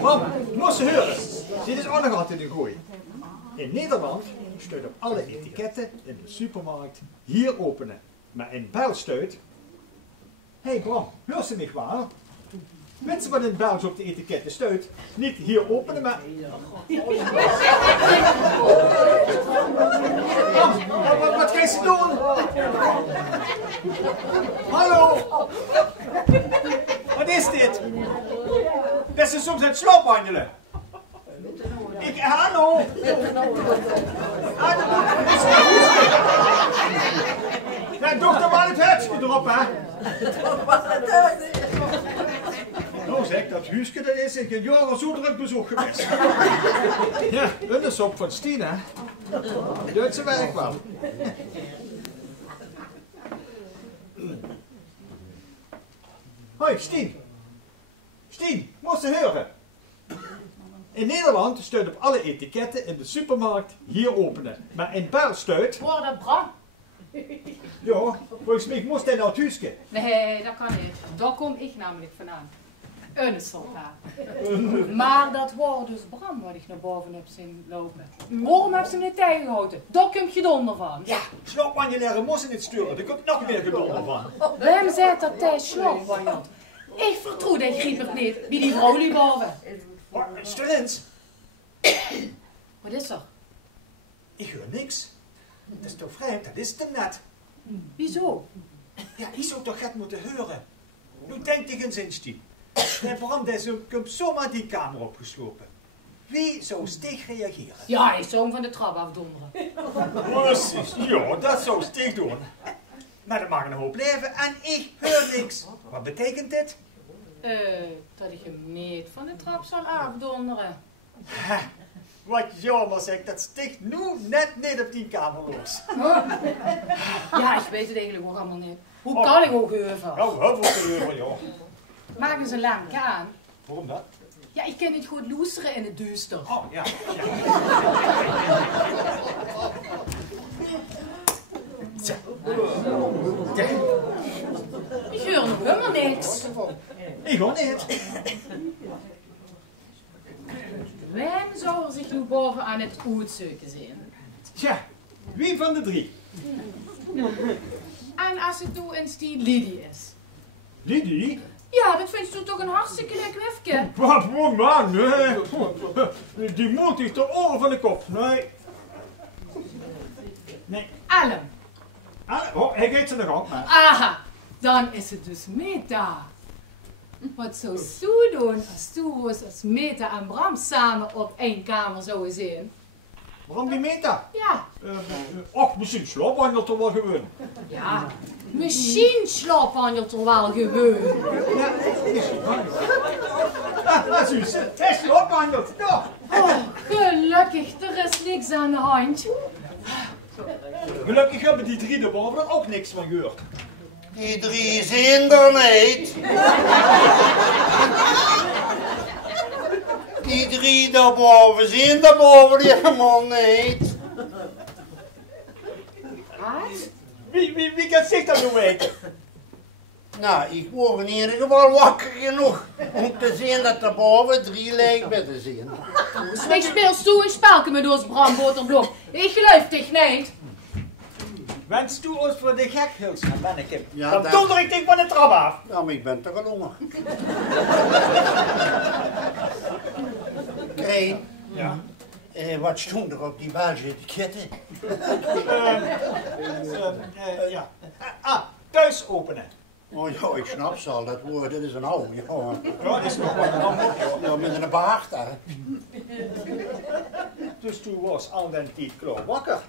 Mam, moest je horen. Dit is ook nog altijd een goeie. In Nederland staat op alle etiketten in de supermarkt hier openen. Maar in Bijl staat... Hé Bram, hoor ze niet waar? Weet je wat in België op de etiketten staat? Niet hier openen, maar... Bram, wat ga je doen? Hallo? Wat is dit? Dat ze soms aan het slaapwandelen. Hallo? Ja, dokter, maar het huisje erop, hè? Nou zeg, dat huisje dat is in geen jaren zo druk bezocht geweest. Ja, onderzoek van Stina. Doet ze werk wel. Hoi, Stien. Stien, moest je horen. In Nederland staat op alle etiketten in de supermarkt hier openen. Maar in Bijl staat... Hoor dat Bram? Ja, volgens mij moest hij naar het huisje. Nee, dat kan niet. Daar kom ik namelijk vandaan. Een soldaat. Maar dat was dus Bram wat ik naar boven heb zien lopen. Waarom heb ze hem niet tegengehouden? Daar komt gedonder van. Ja, slaapwandelaren moesten niet sturen. Er komt nog meer gedonder van. Wem zei dat hij slaapwandelt? Ik vertrouw dat Griepert niet wie die vrouw liep boven. Student. Wat is er? Ik hoor niks. Dat is toch vreemd, dat is het hem net. Wieso? Ja, ik zou toch het moeten horen. Nu denkt ik eens in Stien. En Bram komt zomaar die kamer opgeslopen. Wie zou Stig reageren? Ja, ik zou hem van de trap afdonderen. Precies, ja, dat zou Stig doen. Maar dat mag een hoop leven en ik hoor niks. Wat betekent dit? Dat ik hem niet van de trap zal afdonderen. Ha, wat jammer zeg, dat Stig nu net niet op die kamer los. Ja, ik weet het eigenlijk ook allemaal niet. Hoe kan ik ook over? Nou, heel veel te horen, joh. Maak eens een lampje aan. Waarom dat? Ja, ik kan niet goed loesteren in het duister. Oh, ja. Zo. Ja. Ik hoor nog helemaal niks. Ik hoor niet. Wem zou er zich nu boven aan het uitzoeken zijn? Tja, wie van de drie? En als het toe eens die Lidie is. Lidie? Ja, dat vind je toch een hartstikke leuk wefke. Wat voor man, nee. Die mond is de oren van de kop. Nee. Nee. Ellen. Oh, hij geeft ze nog op, maar. Aha, dan is het dus Meta. Wat zou Sue doen als Sue als Meta en Bram samen op één kamer zouden zijn? Waarom die Meta? Ja. Och, misschien slaapwandelt er wel gewoon. Ja, misschien slaapwandelt er wel gewoon. Ja, misschien. Ah, zus, hij slaapwandelt. Ja. Oh, gelukkig, er is niks aan de hand. Gelukkig hebben die drie erboven er ook niks van gehoord. Die drie zien er niet. Die drie daarboven zien daarboven helemaal niet. Wat? Wie kan zich dat nou weten? Nou, ik word in ieder geval wakker genoeg om te zien dat daarboven 3 lijkbedden zijn. Ik speel Sue een spelke met ons Bram Boterblok. Ik geloof dich niet. Wenst u ons voor de gek, Hilsma, Manneke? Ja, dan dat- donder ik dich van de trap af. Ja, maar ik ben toch al honger. Krijn, Ja. wat stond er op die Belgische etiketten? Ja. Thuis openen. Oh ja, ik snap ze al, dat woord, dat is een oude, ja. Ja, dat is nog wat een ander. Ja, met een baard daar. Dus toen was al den tijd klaar wakker.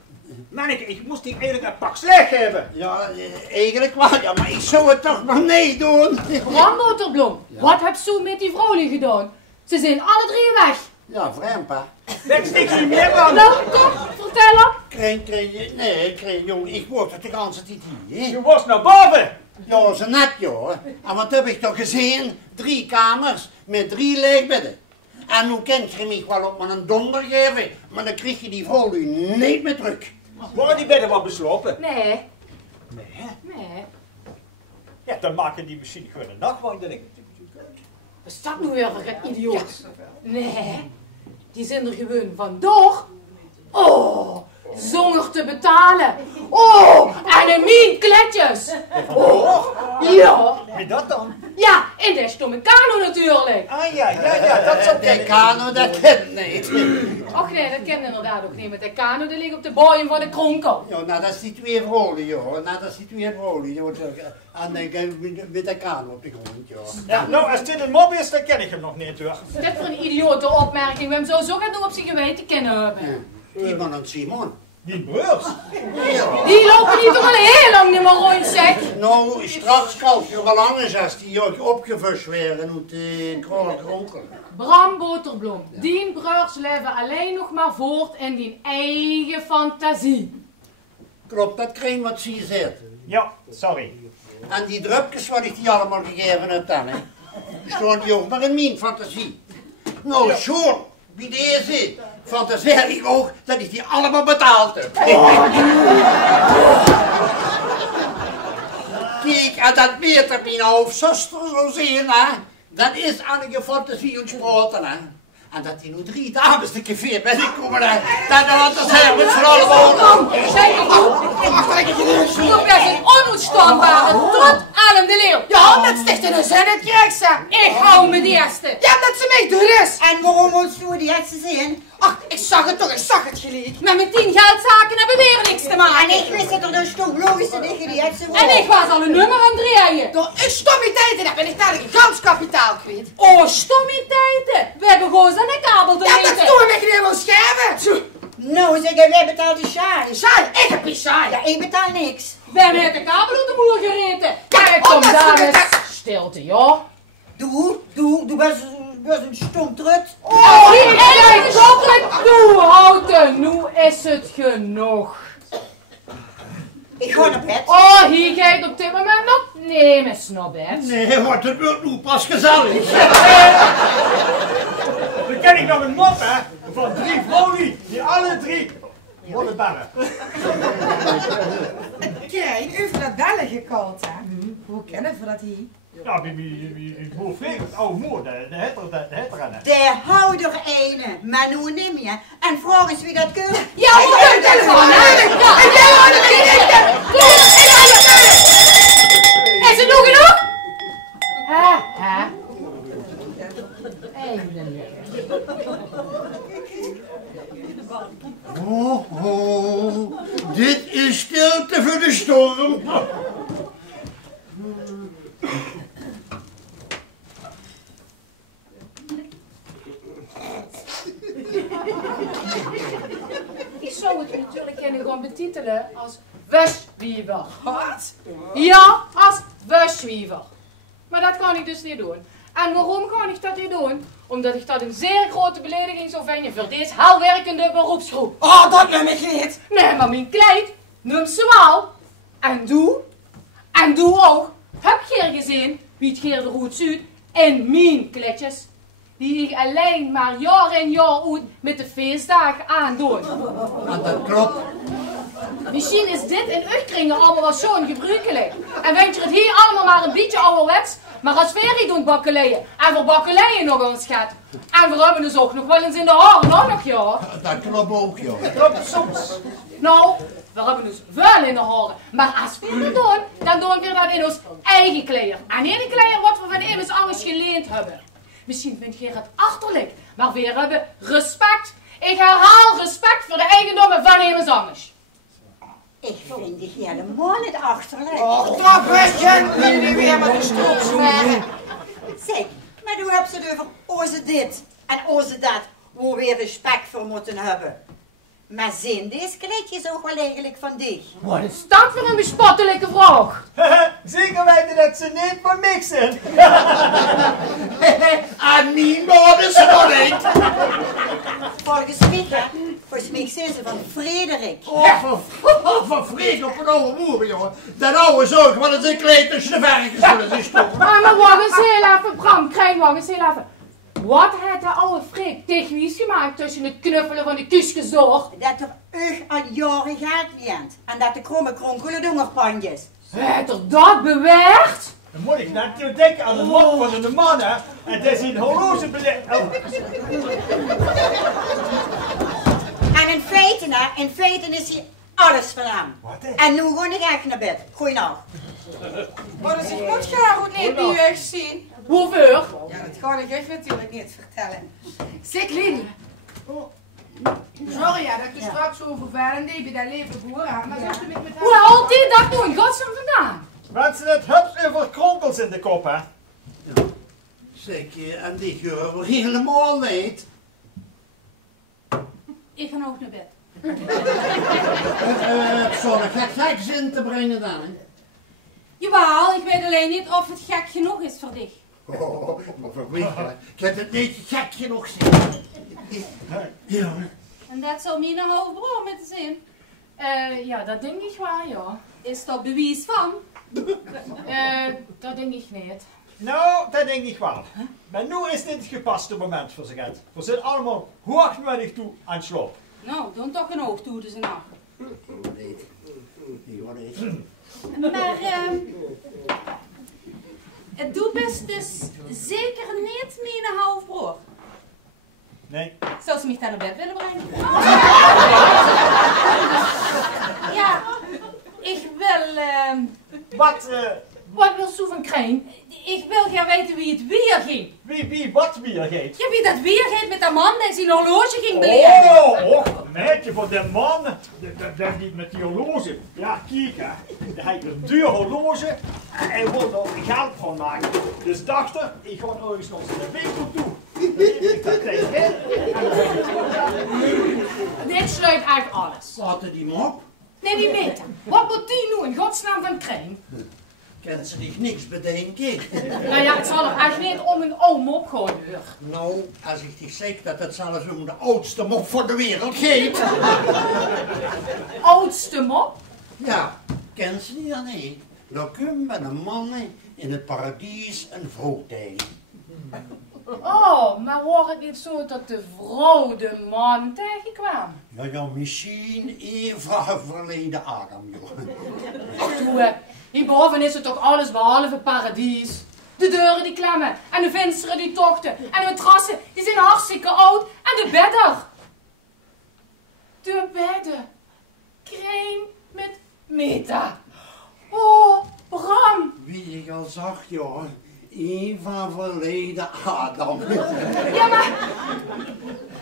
Manneke, ik moest die eigenlijk een pak slecht hebben. Ja, eigenlijk wel, ja, maar ik zou het toch maar niet doen. Bram Boterblok, wat heb Sue met die vrouwen gedaan? Ze zijn alle drie weg. Ja, vreemd, pa. Dat stikt niet meer aan. Nou, kom, vertel op. Krijn, jongen, ik word het de hele tijd hier. Je was naar boven. Ja, ze net, joh. En wat heb ik toch gezien? 3 kamers met 3 lijkbedden. En nu kent je mij wel op met een donder geven, maar dan krijg je die vrouw nu niet meer terug. Worden die bedden wat beslopen? Nee. Nee. Nee. Ja, dan maken die misschien gewoon een nachtwandeling. Wat is dat nu weer voor een idioot? Nee. Die zijn er gewoon vandoor. Oh, zonder te betalen. Oh, en een mien kletjes. Oh, Ja. wie dat dan? Ja, en de stomme kano natuurlijk. Ah ja, dat is op De kano, dat kent niet. Och nee, dat ken inderdaad ook niet. Met de kano, die ligt op de boeien van de kronkel. Ja, nou, dat is die twee vrolijk, joh. Nou, dat is die twee vrolijk. Met de kano op de grond, joh. Ja, nou, als dit een mop is, dan ken ik hem nog niet, hoor. Dit voor een idiote opmerking. We hem zo gaan doen op zijn geweten kennen hebben. Iemand en Simon. Die broers. Die lopen niet al heel lang niet meer rond, zeg. Nou, straks kalf je wel anders als die ook opgevust werden uit de kronkel. Bram Boterbloem, die broers leven alleen nog maar voort in die eigen fantasie. Klopt, dat kring wat ze zegt. Ja, sorry. En die drupjes wat ik die allemaal gegeven heb dan, hè. Staan die ook maar in mijn fantasie. Nou, zo, wie deze, fantaseer ik ook dat ik die allemaal betaald heb. Kijk, en dat beter mijn hoofdzuster zo zien, hè. Dat is aan de fantasie ontsproten, hè. En dat die nu 3 dames de café binnenkomen, hè. Dat had het zijn met z'n allen wonen. Zeg je bent een onuitstaanbare trot aan de leeuw. Ja, dat sticht in een zin, het krijgt ze. Ik hou me de eerste. Ja, dat ze mij doen is. En waarom moet je die eerste zien? Ach, ik zag het toch, ik zag het gelijk. Met mijn 10 geldzaken hebben we weer niks te maken. En ik wist dat er dus toch logisch dat ik die eerste was. En ik was al een nummer aan het draaien. Door een stommiteiten heb ben ik dadelijk een gans kapitaal kwijt. Oh, stommiteiten. We hebben gewoon zijn kabel te Ja, dat eten. doen we niet helemaal scherven. Nou, zeg jij betaalt de saai. Saai, ik heb die saai. Ja, ik betaal niks. We hebben net de kabel uit de moer gereten. Kijk, oh, kom dat daar is eens. goed, Stilte, joh. Doe best een stom trut. Oh, ik toch het toe, houten. Nu is het genoeg. Ik ga naar bed. Oh, hier ga je op dit moment op. Nee, mijn snobbet. Nee, wat het wordt nu pas gezellig. Dan ken ik nog een mop, hè, van 3 vrouwen die alle 3 willen bellen. Kijk, u heeft dat bellen gekald, hè? Hoe kennen we dat hier? Ja, wie boer vreemd, oude moeder, de hetterennen. De houder ene, maar nu niet meer. En vraag eens wie dat kunt. Ja, op de telefoon, hè? Ja, en jij hoort het niet. Is het nog genoeg? Hè? Eindelijk. Oh, dit is stilte voor de storm. Ik zou het natuurlijk kunnen gewoon betitelen als Westwiever. Wat? Ja, als Westwiever. Maar dat kan ik dus niet doen. En waarom kan ik dat niet doen? Omdat ik dat een zeer grote belediging zou vinden voor deze halwerkende beroepsgroep. Oh, dat neem ik niet. Nee, maar mijn kleid noemt ze wel. En doe ook. Heb je hier gezien wie het hier de roet zuid en mijn kleedjes? Die ik alleen maar jaar in jaar uit met de feestdagen aandoen. En dat klopt. Misschien is dit in uw kringen allemaal wel zo'n gebruikelijk. En weet je het hier allemaal maar een beetje ouderwets. Maar als we doen bakkeleien. En voor bakkeleien nog eens gaat. En we hebben dus ook nog wel eens in de haren ook nog, ja. Dat klopt ook, joh. Klopt soms. Nou, we hebben dus wel in de haren. Maar als we dat doen, dan doen we dat in ons eigen kleder. En in de kleder wat we van iemand anders geleend hebben. Misschien vindt je het achterlijk, maar we hebben respect. Ik herhaal respect voor de eigendommen van iemand anders. Ik vind die helemaal niet achterlijk. Och, dat begint jullie weer met de stroopzoenen. Zeg, maar hoe heb ze het over onze dit en onze dat, waar we respect voor moeten hebben? Maar zijn deze kleedjes ook wel eigenlijk van dich? Wat is dat voor een bespottelijke vraag? Zeker weten dat ze niet voor niks zijn. En niemand is er niet. Volgens mij zijn ze van Frederik. Van Freek op een oude moer, jongen. Dat oude zorg, wat is een kleed tussen de verkens zullen ze stoppen. Maar wacht eens heel even, Bram, krijg wacht eens heel even. Wat heeft de oude Freek technisch gemaakt tussen het knuffelen van de kusjes door? Dat er echt al jaren gaat leent. En dat de kromme kronkelen dongerpandjes. Heeft er dat bewerkt? Dan moet ik natuurlijk denken aan de mop van de mannen. En dat is een horloge belegd. En in feiten is hier alles van hem. Wat, hè? En nu ga ik echt naar bed. Goeienacht. Maar dus ik moet graag goed niet bij u echt zien. Hoeveel? Ja, dat kan ik echt natuurlijk niet vertellen. Zeg, Lien. Sorry ja, dat ik er straks zo vervelend deed bij dat leven boeren. Maar zegt u met Hoe haalt die dat nou in godsnaam vandaan? Mensen, het hups over kronkels in de kop, hè? Zeg, en die geur we helemaal niet. Ik ga ook naar bed. Zal ik gek zin te brengen dan, hè? Jawel, ik weet alleen niet of het gek genoeg is voor dich. Oh, maar voor mij, ik heb het niet gek genoeg zien. Ja. En dat zal mij naar hoofdbroer met de zin. Ja, dat denk ik wel, ja. Is dat bewijs van? Dat denk ik niet. Nou, dat denk ik wel. Maar nu is dit het gepaste moment voor ze gaat. We zijn allemaal hoognodig toe aan het slaap. Nou, doe toch een oog toe, dus een nacht. Nee, die hoor ik. Maar, doe best dus zeker niet mijn halfbroer. Nee. Zou ze mij dan naar bed willen brengen? Ja, ik wil, Wat wil Sue van Krijn? Ik wil gaan weten wie het weer ging. Wie wat weer geeft? Ja, wie dat weer ging met dat man die zijn horloge ging beledigen. Oh, meidje, voor de man, dat niet met die horloge. Ja, kijk hè. Hij heeft een duur horloge en hij wil er geld van maken. Dus dacht er, ik ga ergens nog naar de winkel toe. Ik dat tegen Dit sluit eigenlijk alles. Laten die mop? Nee, die meter. Wat moet die nu in godsnaam van Krijn? Kan ze zich niks bedenken? Nou ja, het zal er echt niet om een oude mop gaan deur. Nou, als ik dich zeg dat het zelfs om de oudste mop van de wereld gaat. Oudste mop? Ja, ken ze die dan niet? Dan kun met een man in het paradies een vrouw tegen. Oh, maar wordt het niet zo dat de vrouw de man tegenkwam? Ja, misschien Eva verleden Adam, joh. Toe, hierboven is het toch alles behalve paradies. De deuren die klemmen, en de vensteren die tochten, en de matrassen die zijn hartstikke oud, en de bedden. De bedden. Krijn met Meta. Oh, Bram. Wie ik al zag, joh. Eva verleden Adam. Ja, maar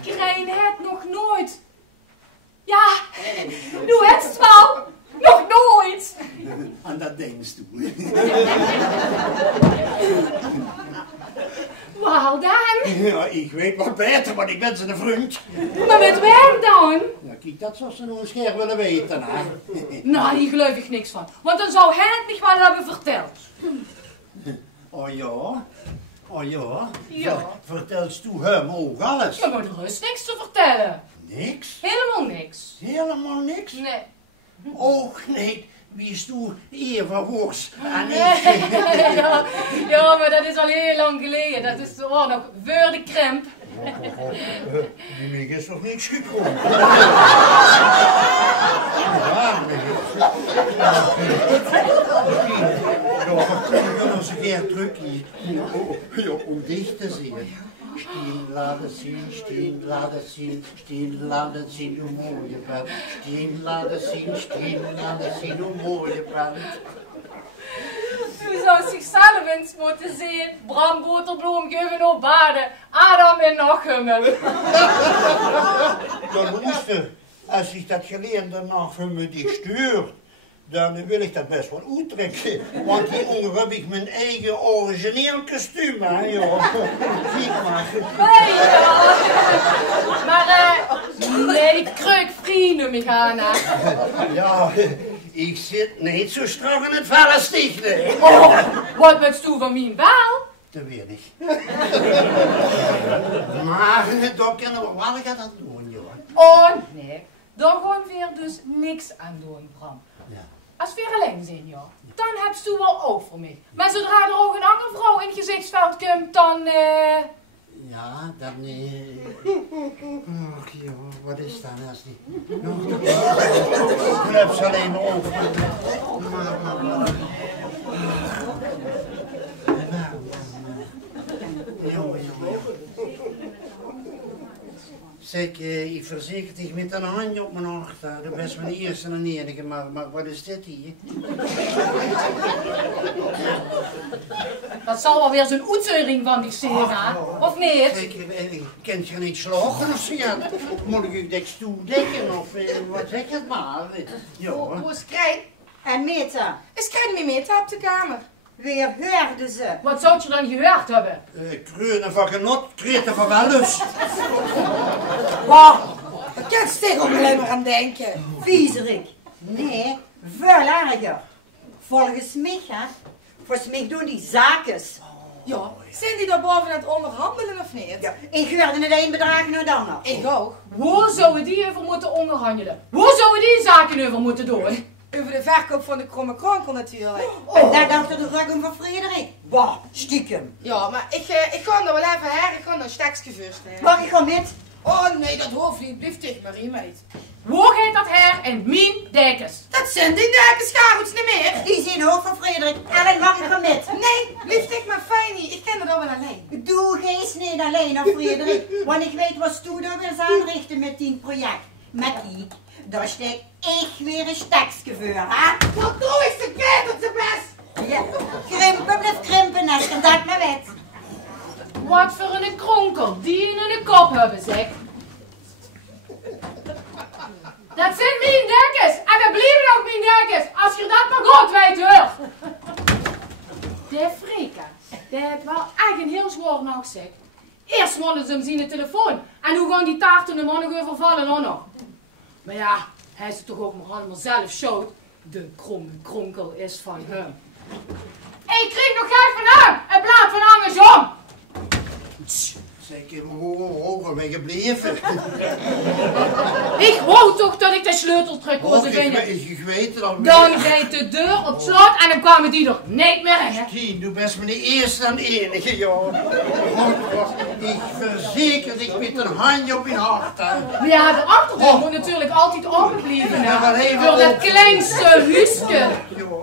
Krijn het nog nooit. Ja, doe het wel. Nog nooit. En dat denkst u. Wel dan. Ja, ik weet wat beter, want ik ben zijn vriend. Maar met wem dan? Ja, kijk, dat zou ze nog eens keer willen weten, hè. Nou, hier geloof ik niks van. Want dan zou hij het niet wel hebben verteld. Oh ja? Oh ja? Ja. Vertelst u hem ook alles? Je moet rust niks te vertellen. Niks? Helemaal niks. Helemaal niks? Nee. Och nee, wie is toen Eva Wors en Ja, maar dat is al heel lang geleden. Dat is nog voor de krimp. Die mij is nog niks gekomen. Ja, we kunnen ons een keer terug om dicht te zien. Steen laten zien, steen laten zien, steen laten zien hoe mooi je bent. Steen laten zien hoe mooi je bent. U zou zichzelf eens moeten zien. Bram Boterbloem geven op baden. Adam en Nachummen. Dan moest als ik dat geleerde Nachummen die stuurt, dan wil ik dat best wel uittrekken. Want hieronder heb ik mijn eigen origineel kostuum, hè, joh. Zie maar. Nee, ja. Maar, nee, kreuk vrienden, Michana. Ja, ik zit niet zo strak in het velle sticht, nee. Oh, wat bent u van mijn baal? Te weinig. Maar daar kunnen we wel gaan aan doen, joh. Oh, nee. Daar gaan we dus niks aan doen, Bram. Ja. Als we alleen zijn, ja, dan hebt u wel oog voor mij. Maar zodra er ook een andere vrouw in het gezichtsveld komt, dan, Ja, dan... Ach joh, wat is dat als die... Ik heb ze alleen maar over. Jongen. Zeg, ik verzeker dich met een handje op mijn achter. Dat is mijn eerste en enige, maar wat is dit hier? Dat zal wel weer zo'n oetseuring van die Sera, of niet? Ik kent je niet slagen of zo? Moet ik u niks toedekken of wat zeg het maar? Hoe is Krijn? En Meta, Is Krijn met Meta op de kamer? weer hoorde ze. Wat zou je dan gehoord hebben? Kreunen van genot, kreten van wellust. Wow, daar kan je tegen alleen maar aan denken. Viezerik. Nee, veel erger. Volgens mij doen die zakens. Ja, zijn die daar boven aan het onderhandelen of niet? Ja, ik hoorde het een bedrag naar dan nog. Ik ook. Hoe zouden die over moeten onderhandelen? Hoe zouden die zaken over moeten doen? Over de verkoop van de kromme kronkel natuurlijk. En daar dacht de ruggen van Frederik. Bah, stiekem. Ja, maar ik ga er wel even her. Ik ga een stekje voorstellen. Mag ik gaan met? Oh nee, dat hoeft niet. Blijf tegen Marie, meid. Hoe gaat dat her en mijn dekens? Dat zijn die dekenscharoets niet meer. Die zien hoofd van Frederik. Ellen, mag ik gaan met? Nee, blijf tegen maar fijn niet. Ik ken het al wel alleen. Doe geen niet alleen op Frederik. Want ik weet wat Stoeder wil aanrichten met die project. Met die, daar steek ik weer een stekje voor, hè? Wat doe ik de kind op de best? Ja, krimpen blijft krimpen, Esther, dat maar wet. Wat voor een kronkel die in hun kop hebben, zeg. Dat zijn mijn dekens en dat blijven ook mijn dekens, als je dat maar goed weet hoor. De Freka, die heeft wel echt een heel zwaar nog zeg. Eerst willen ze hem zien de telefoon en hoe gaan die taarten hem nog even vallen ook nog. Maar ja, hij is het toch ook maar allemaal zelf schuld. De kromme kronkel is van hem. Ik kreeg nog geld van hem in plaats van andersom. Zeg, hoe ben je gebleven? Ik wou toch dat ik de sleutel terug kon brengen. Ik weet het al. Dan deed de deur op slot en dan kwamen die er niet meer in. Tien, du bent mijn eerste en enige, joh. Ik verzeker dich met een handje op je hart. Maar ja, de achterdeur moet natuurlijk altijd open blijven. Voor dat kleinste huisje.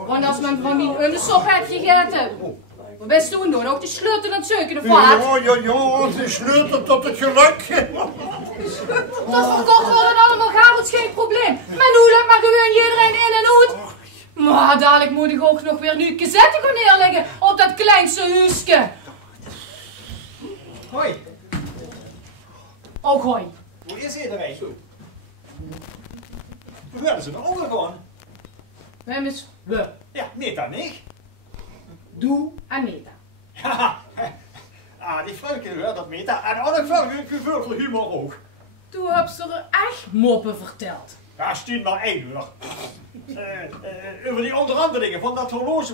Want als men van die undersop heeft gegeten. Wat best doen dan? Ook de sleutel aan het zoeken, de vaart. Ja, de sleutel tot het geluk. Dat verkocht worden allemaal garoets geen probleem. Maar nu laat maar gewoon iedereen in en uit. Maar dadelijk moet ik ook nog weer nu cassette gaan neerleggen op dat kleinste huisje. Hoi, Oh, hoi. hoe is iedereen zo? Hoe hebben ze naar omgegaan? Wij is we. Ja, niet dan niet. Doe en Meta. Haha, die vrouwke hoort dat Meta. En ook wel veel humor ook. Toen heb ze er echt moppen verteld. Ja, stuur maar één uur. Over die onderhandelingen van dat horloge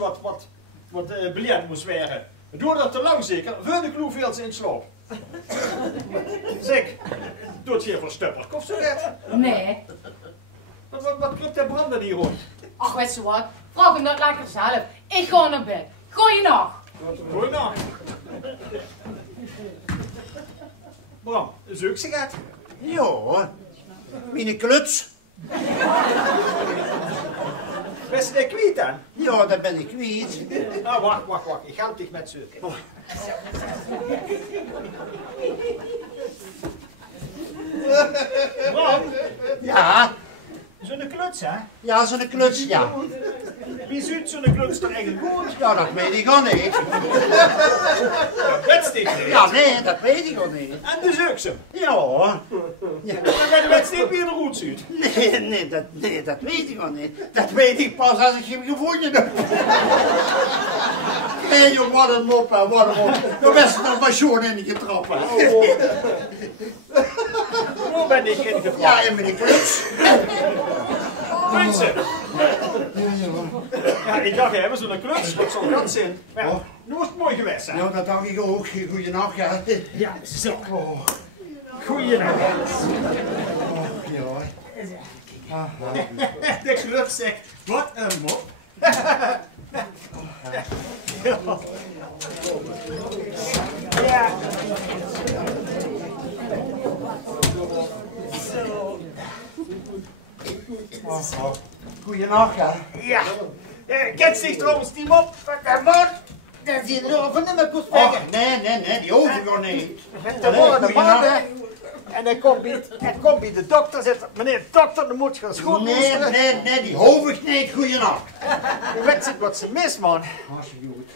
wat beleerd moest werden. Door dat te lang zeker, voor de kloeveels in slaap. Zeg, doet hier voor stupper of zo net? Nee. Wat klopt der branden hier rond? Ach, weet je wat? Vraag hem dat lekker zelf. Ik ga naar bed. Goeienacht. Goeienacht. Bram, een zoeksigaret? Ja, mijn kluts. Ben je dat kwijt dan? Ja, dat ben ik kwijt. Nou, wacht. Ik help dich met zoeken. Bram, Ja, zo'n kluts, hè? ja, zo'n kluts, ja. Wie zoekt zo'n kluts dan eigenlijk goed? Ja, dat weet ik al niet. Dat wedstrijd niet. Ja, nee, dat weet ik al niet. En de zoekse. Ja. En bij de wedstrijd weer de roet zoet. Nee, dat weet ik al niet. Dat weet ik pas als ik hem gevonden heb. Nee, joh, wat een mop, hè, wat een mop. Dan was het nog maar schoon in getrappen. Hoe ben ik ingevallen? Ja, in mijn kluts. Mensen. Ja, ik dacht, hebben zo'n kluts, wat zo'n gat zijn. Maar ja, nu is het mooi geweest, hè? Ja, dat dacht ik ook. Goeienacht, ja. Ja, zo. Goeienacht. Ja. De kluts zegt, wat een mop. Ja. nog, ja. Ja. Kent zich trouwens niet op. Wat? Dat is hier over niet meer goed Oh, nee, die hoef ik nog niet. Er worden maanden. En hij komt bij de dokter, zegt meneer de dokter, dan moet je gaan schoonmoesteren. Nee, die hoef ik niet, goeienacht. Je weet niet wat ze mis, man. Alsjeblieft.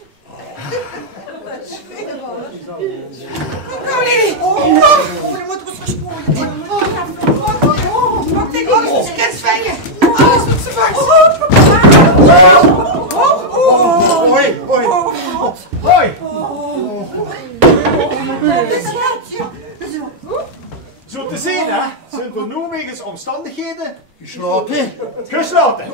Connie! Dan moeten we verspoelen. Pak dit alles met zijn kensvengen. Alles met zijn vangst. Hoi. Hoi. Zo te zien, hè, zijn we nu wegens omstandigheden Gesloten. gesloten.